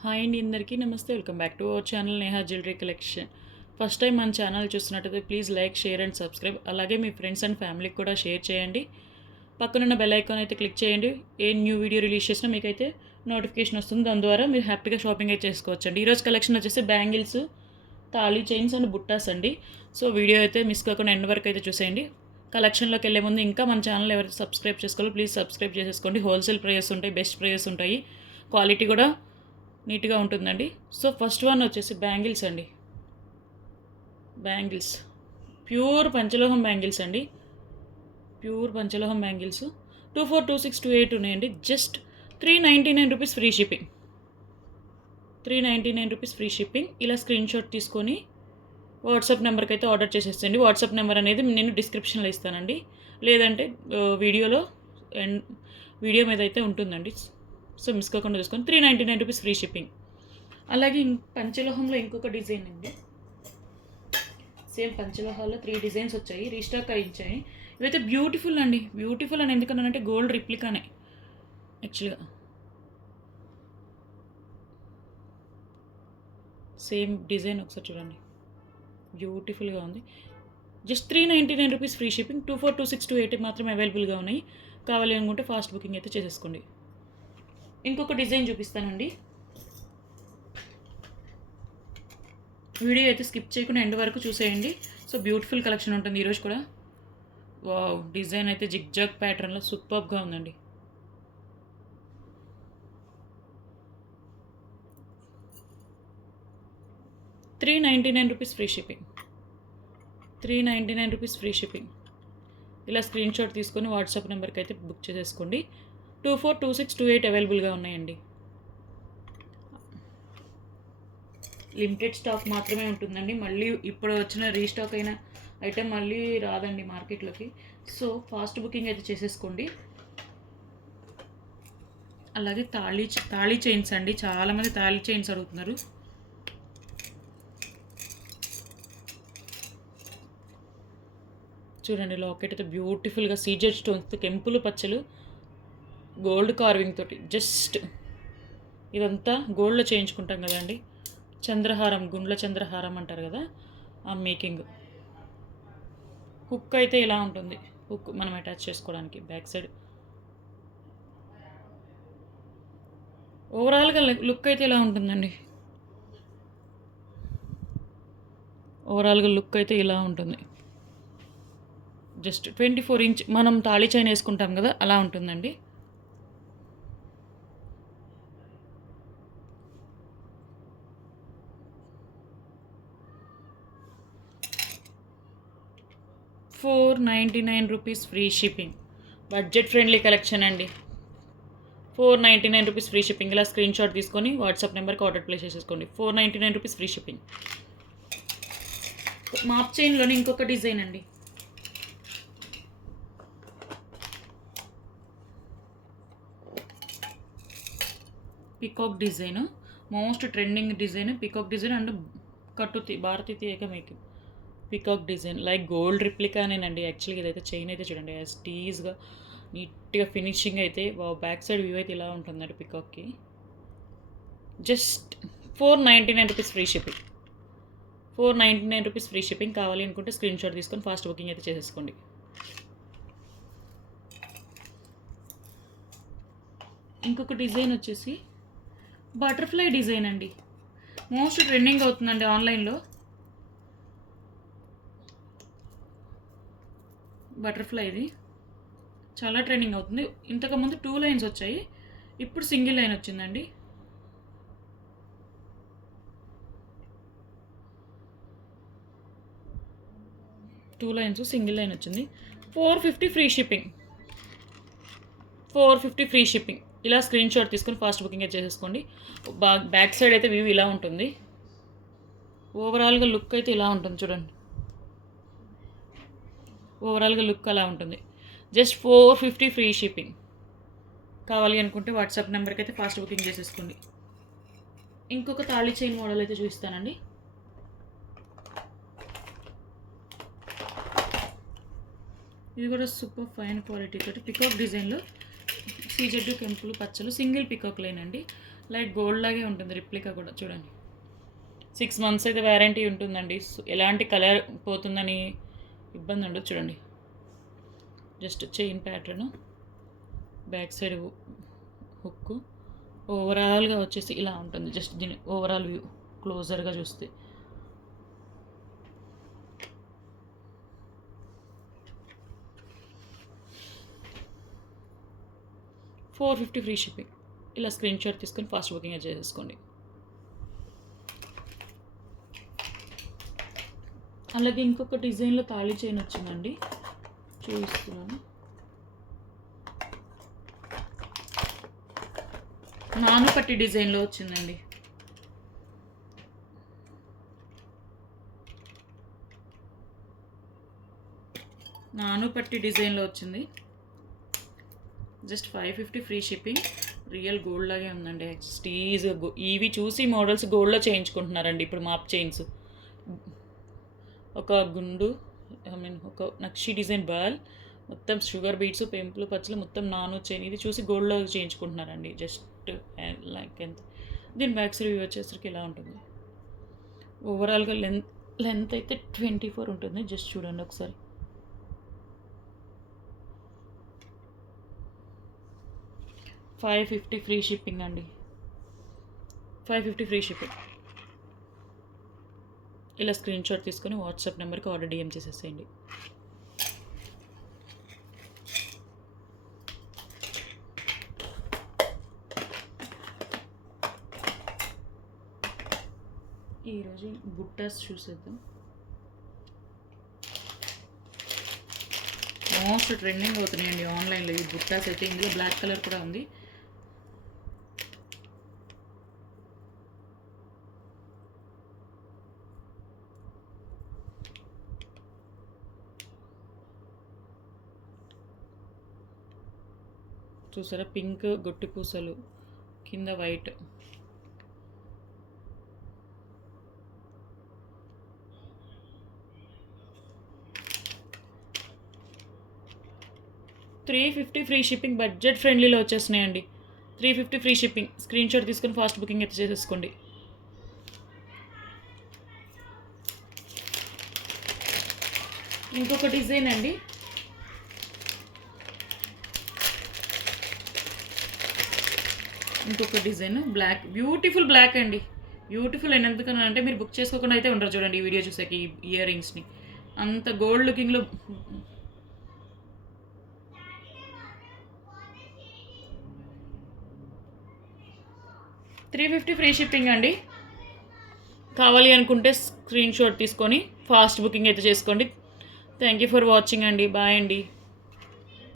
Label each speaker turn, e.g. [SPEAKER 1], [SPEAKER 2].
[SPEAKER 1] Hi అండి అందరికీ నమస్తే. Welcome back to our channel Neha jewellery collection. First time మన ఛానల్ చూస్తున్నట్టయితే please like share and subscribe. అలాగే మీ ఫ్రెండ్స్ అండ్ ఫ్యామిలీకి కూడా షేర్ చేయండి. పక్కనున్న బెల్ ఐకాన్ అయితే క్లిక్ చేయండి. ఏ న్యూ వీడియో రిలీజ్ చేసినా మీకైతే నోటిఫికేషన్ వస్తుంది. దాని ద్వారా మీరు హ్యాపీగా షాపింగ్ అయితే చేసుకోవచ్చండి. ఈరోజు కలెక్షన్ వచ్చేసి బ్యాంగిల్స్ తాళీ చైన్స్ అండ్ బుట్టాస్ అండి. సో వీడియో అయితే మిస్ కాకుండా ఎండ్ వరకు అయితే చూసేయండి. కలెక్షన్లోకి వెళ్ళే ముందు ఇంకా మన ఛానల్ ఎవరైతే సబ్స్క్రైబ్ చేసుకోవాలో ప్లీజ్ సబ్స్క్రైబ్ చేసేసుకోండి. హోల్సేల్ ప్రైజెస్ ఉంటాయి బెస్ట్ ప్రైజెస్ ఉంటాయి. క్వాలిటీ కూడా నీట్గా ఉంటుందండి. సో ఫస్ట్ వన్ వచ్చేసి బ్యాంగిల్స్ అండి. బ్యాంగిల్స్. ప్యూర్ పంచలోహం బ్యాంగిల్స్ అండి. Pure panchaloham bangles. Two four two six two eight ఉన్నాయండి. Just three ninety nine rupees free shipping. Three ninety nine rupees free shipping. ఇలా screen shot తీసుకొని WhatsApp నెంబర్కి అయితే order చేసేసండి WhatsApp number అనేది నేను డిస్క్రిప్షన్లో ఇస్తానండి. లేదంటే వీడియోలో అండ్ వీడియో మీద అయితే ఉంటుందండి. సో మిస్ కాకుండా చూసుకొని three ninety nine rupees free shipping అలాగే ఇం- పంచలోహంలో ఇంకొక డిజైన్ అండి. సేమ్ పంచలోహాల్లో త్రీ డిజైన్స్ వచ్చాయి రీస్టాక్ అయించాయి. ఇవైతే బ్యూటిఫుల్ అండి. బ్యూటిఫుల్ అని ఎందుకన్నానంటే గోల్డ్ రిప్లికానే యాక్చువల్గా సేమ్ డిజైన్ ఒకసారి చూడండి. బ్యూటిఫుల్గా ఉంది. Just three ninety nine rupees free shipping two four two six two eight మాత్రమే అవైలబుల్గా ఉన్నాయి. కావాలి అనుకుంటే ఫాస్ట్ బుకింగ్ అయితే చేసేసుకోండి. ఇంకొక డిజైన్ చూపిస్తానండి. వీడియో అయితే స్కిప్ చేయకుండా ఎండ్ వరకు చూసేయండి. సో బ్యూటిఫుల్ కలెక్షన్ ఉంటుంది ఈరోజు కూడా. వావ్ డిజైన్ అయితే జిగ్ జాగ్ ప్యాటర్న్లో సూపర్గా ఉందండి. Three ninety nine rupees free shipping. Three ninety nine rupees free shipping. ఇలా స్క్రీన్ షాట్ తీసుకొని వాట్సాప్ నెంబర్కి అయితే బుక్ చేసేసుకోండి. Two four two six two eight అవైలబుల్గా ఉన్నాయండి. లిమిటెడ్ స్టాక్ మాత్రమే ఉంటుందండి. మళ్ళీ ఇప్పుడు వచ్చిన రీస్టాక్ అయిన ఐటెం మళ్ళీ రాదండి మార్కెట్లోకి. సో ఫాస్ట్ బుకింగ్ అయితే చేసేసుకోండి. అలాగే తాళీ తాళీ చైన్స్ అండి. చాలామంది తాళీ చైన్స్ అడుగుతున్నారు. చూడండి లాకెట్ అయితే బ్యూటిఫుల్గా సీజెడ్ స్టోన్స్ కెంపులు పచ్చలు. గోల్డ్ కార్వింగ్ తోటి జస్ట్ ఇదంతా గోల్డ్లో చేయించుకుంటాం కదండి. చంద్రహారం గుండ్ల చంద్రహారం అంటారు కదా ఆ మేకింగ్. హుక్ అయితే ఇలా ఉంటుంది. హుక్ మనం అటాచ్ చేసుకోవడానికి బ్యాక్ సైడ్. ఓవరాల్గా లుక్ అయితే ఇలా ఉంటుందండి. ఓవరాల్గా లుక్ అయితే ఇలా ఉంటుంది. జస్ట్ ట్వంటీ ఫోర్ ఇంచ్ మనం తాళీ చైన్ వేసుకుంటాం కదా అలా ఉంటుందండి. Four ninety nine rupees free shipping. Budget friendly collection అండి. Four ninety nine rupees free shipping. ఇలా స్క్రీన్ షాట్ తీసుకొని వాట్సాప్ నెంబర్కి ఆర్డర్ ప్లేస్ చేసేసుకోండి. Four ninety nine rupees free shipping. MOP చైన్లోని ఇంకొక డిజైన్ అండి. Peacock design. Most trending design. Peacock design and కట్టు భారతీయ Bharati making peacock design like gold రిప్లికానేనండి యాక్చువల్గా ఇదైతే చైన్ అయితే చూడండి యాజ్ టీజ్గా నీట్గా ఫినిషింగ్ అయితే బ్యాక్ సైడ్ వ్యూ అయితే ఇలా ఉంటుందండి పికాక్కి. Just four ninety nine rupees free shipping. Four ninety nine rupees free shipping కావాలి అనుకుంటే స్క్రీన్ షాట్ తీసుకొని ఫాస్ట్ బుకింగ్ అయితే చేసేసుకోండి. ఇంకొక డిజైన్ వచ్చేసి బటర్ఫ్లై డిజైన్ అండి. మోస్ట్ ట్రెండింగ్ అవుతుందండి ఆన్లైన్లో. బటర్ఫ్లై ఇది. చాలా ట్రైనింగ్ అవుతుంది. ఇంతకుముందు టూ లైన్స్ వచ్చాయి. ఇప్పుడు సింగిల్ లైన్ వచ్చిందండి. టూ లైన్స్ సింగిల్ లైన్ వచ్చింది. Four fifty free shipping. Four fifty free shipping. ఇలా స్క్రీన్ షాట్ తీసుకొని ఫాస్ట్ బుకింగ్ అయితే చేసేసుకోండి. బ్యాక్ సైడ్ అయితే వ్యూ ఇలా ఉంటుంది. ఓవరాల్గా లుక్ అయితే ఇలా ఉంటుంది చూడండి. ఓవరాల్గా లుక్ అలా ఉంటుంది. Just four fifty free shipping. కావాలి అనుకుంటే వాట్సాప్ నెంబర్కి అయితే ఫాస్ట్ బుకింగ్ చేసేసుకోండి. ఇంకొక తాళి చైన్ మోడల్ అయితే చూపిస్తానండి. ఇది కూడా సూపర్ ఫైన్ క్వాలిటీ తోటి పికాక్ డిజైన్లో సీజెడ్ కెంపులు పచ్చలు సింగిల్ పికాక్ లైన్ అండి. లైక్ గోల్డ్ లాగే ఉంటుంది రిప్లికా కూడా చూడండి. సిక్స్ మంత్స్ అయితే వ్యారంటీ ఉంటుందండి. సో ఎలాంటి కలర్ పోతుందని ఇబ్బంది ఉండదు చూడండి. Just chain pattern back side hook ఓవరాల్గా వచ్చేసి ఇలా ఉంటుంది. జస్ట్ దీని ఓవరాల్ వ్యూ క్లోజర్గా చూస్తే. Four fifty free shipping. ఇలా స్క్రీన్ షాట్ తీసుకొని ఫాస్ట్ బుకింగ్ చేసేసుకోండి అలాగే ఇంకొక డిజైన్లో తాళి చైన్ వచ్చిందండి. చూపిస్తున్నాను. నానుపట్టి డిజైన్లో వచ్చిందండి. నానుపట్టి డిజైన్లో వచ్చింది. Just five fifty free shipping. Real gold లాగే ఉందండి. స్టీజ్ ఇవి చూసి మోడల్స్ గోల్డ్లో చేయించుకుంటున్నారండి. ఇప్పుడు మాప్ చైన్స్. ఒక గుండు ఐ మీన్ ఒక నక్షి డిజైన్ బాల్ మొత్తం షుగర్ బీట్స్ పెంపులు పచ్చలు మొత్తం నాన్ వచ్చాయి ఇది చూసి గోల్డ్లో చేయించుకుంటున్నారండి. జస్ట్ లైక్ eh, ఎంత? దీని బ్యాక్ సైడ్ వ్యూ వచ్చేసరికి ఇలా ఉంటుంది? ఓవరాల్గా లెంత్ లెంత్ అయితే ట్వంటీ ఫోర్ ఉంటుంది. జస్ట్ చూడండి ఒకసారి. ఫైవ్ ఫిఫ్టీ ఫ్రీ షిప్పింగ్ అండి. ఫైవ్ ఫిఫ్టీ ఫ్రీ షిప్పింగ్ ఇలా స్క్రీన్ షాట్ తీసుకొని వాట్సాప్ నెంబర్కి ఆర్డర్ డిఎం చేసేసేయండి. ఈరోజు బుట్టాస్ చూసేద్దాం. మోస్ట్ ట్రెండింగ్ అవుతున్నాయండి ఆన్లైన్లో. ఈ బుట్టాస్ అయితే ఇందులో బ్లాక్ కలర్ కూడా ఉంది. చూసారా? పింక్ గొట్టి పూసలు. కింద white. Three fifty free shipping. Budget ఫ్రెండ్లీలో వచ్చేసినాయండి. Three fifty free shipping. Screenshot తీసుకొని ఫాస్ట్ బుకింగ్ అయితే చేసేసుకోండి. ఇంకొక డిజైన్ అండి. ఇంకొక డిజైన్. బ్లాక్ బ్యూటిఫుల్ బ్లాక్ అండి. బ్యూటిఫుల్ అయిన ఎందుకన్నా అంటే మీరు బుక్ చేసుకోకుండా అయితే ఉండరు చూడండి ఈ వీడియో చూసాక ఈ ఇయర్ రింగ్స్ని అంత గోల్డ్ లుకింగ్లో త్రీ ఫిఫ్టీ ఫ్రీ షిప్పింగ్ అండి. కావాలి అనుకుంటే స్క్రీన్ షాట్ తీసుకొని ఫాస్ట్ బుకింగ్ అయితే చేసుకోండి. థ్యాంక్ యూ ఫర్ వాచింగ్ అండి. బాయ్ అండి.